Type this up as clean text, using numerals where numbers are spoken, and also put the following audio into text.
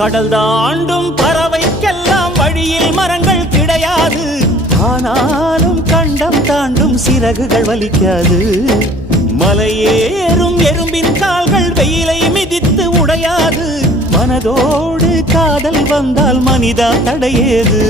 கடல் தாண்டும் பறவைக்கெல்லாம் வழியில் மரங்கள் கிடையாது. ஆனாலும் கண்டம் தாண்டும் சிறகுகள் வலிக்காது. மலையேறும் எறும்பின் கால்கள் வெயிலை மிதித்து உடையாது. மனதோடு காதல் வந்தால் மனிதா தடையேது.